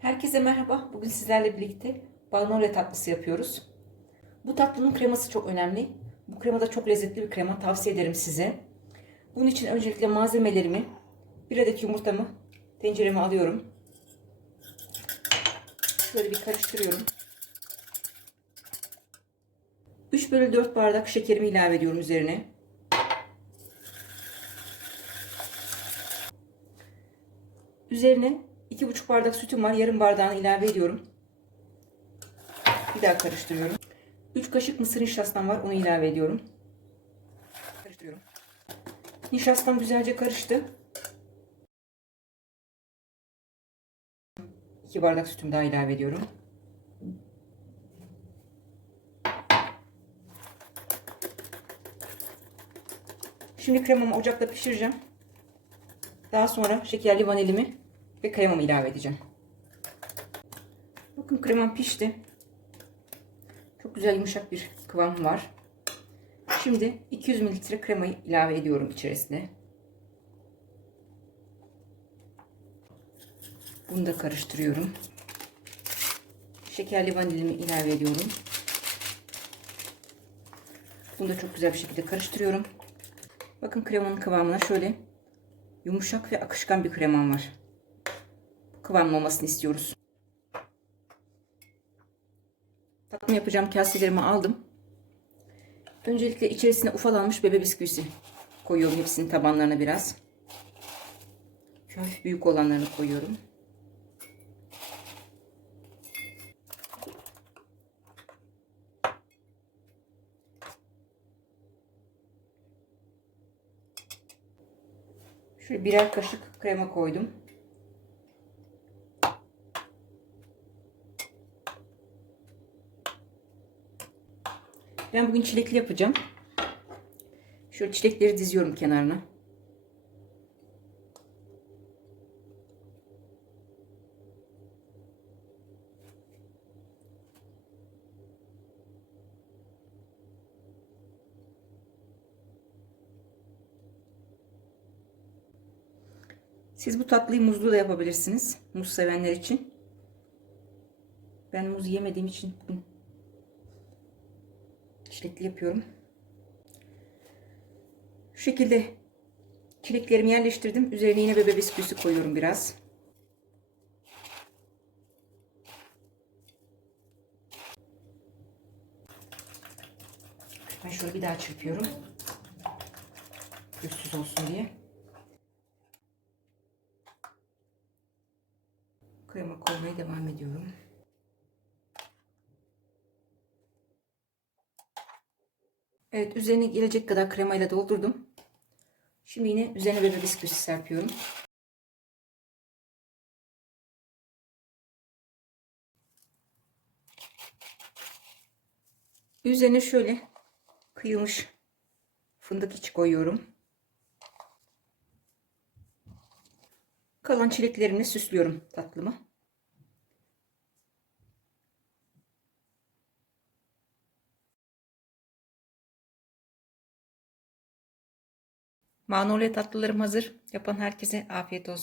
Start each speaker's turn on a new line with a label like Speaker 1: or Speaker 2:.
Speaker 1: Herkese merhaba. Bugün sizlerle birlikte Balmorya tatlısı yapıyoruz. Bu tatlının kreması çok önemli. Bu krema da çok lezzetli bir krema. Tavsiye ederim size. Bunun için öncelikle malzemelerimi, bir adet yumurtamı tencereme alıyorum. Şöyle bir karıştırıyorum. 3 bölü 4 bardak şekerimi ilave ediyorum üzerine. Üzerine 2,5 bardak sütüm var. Yarım bardağını ilave ediyorum. Bir daha karıştırıyorum. 3 kaşık mısır nişastam var. Onu ilave ediyorum. Karıştırıyorum. Nişastam güzelce karıştı. 2 bardak sütüm daha ilave ediyorum. Şimdi kremamı ocakta pişireceğim. Daha sonra şekerli vanilimi ve kremamı ilave edeceğim. Bakın kremam pişti. Çok güzel yumuşak bir kıvam var. Şimdi 200 ml kremayı ilave ediyorum içerisine. Bunu da karıştırıyorum. Şekerli vanilimi ilave ediyorum. Bunu da çok güzel bir şekilde karıştırıyorum. Bakın kremanın kıvamına şöyle yumuşak ve akışkan bir kremam var. Olmasını istiyoruz. Tatlım yapacağım kaselerimi aldım. Öncelikle içerisine ufalanmış bebe bisküvisi koyuyorum hepsinin tabanlarına biraz. Şu hafif büyük olanlarını koyuyorum. Şöyle birer kaşık krema koydum. Ben bugün çilekli yapacağım. Şöyle çilekleri diziyorum kenarına. Siz bu tatlıyı muzlu da yapabilirsiniz. Muz sevenler için. Ben muz yemediğim için bugün çilekli yapıyorum. Şu şekilde çileklerimi yerleştirdim. Üzerine yine bebe bisküvisi koyuyorum biraz. Ben şöyle bir daha çırpıyorum. Pürüzsüz olsun diye. Krema koymaya devam ediyorum. Evet üzerine gelecek kadar kremayla doldurdum. Şimdi yine üzerine bebe bisküvisi serpiyorum. Üzerine şöyle kıyılmış fındık içi koyuyorum. Kalan çileklerimle süslüyorum tatlımı. Manolya tatlılarım hazır. Yapan herkese afiyet olsun.